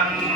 Bye.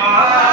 Ah.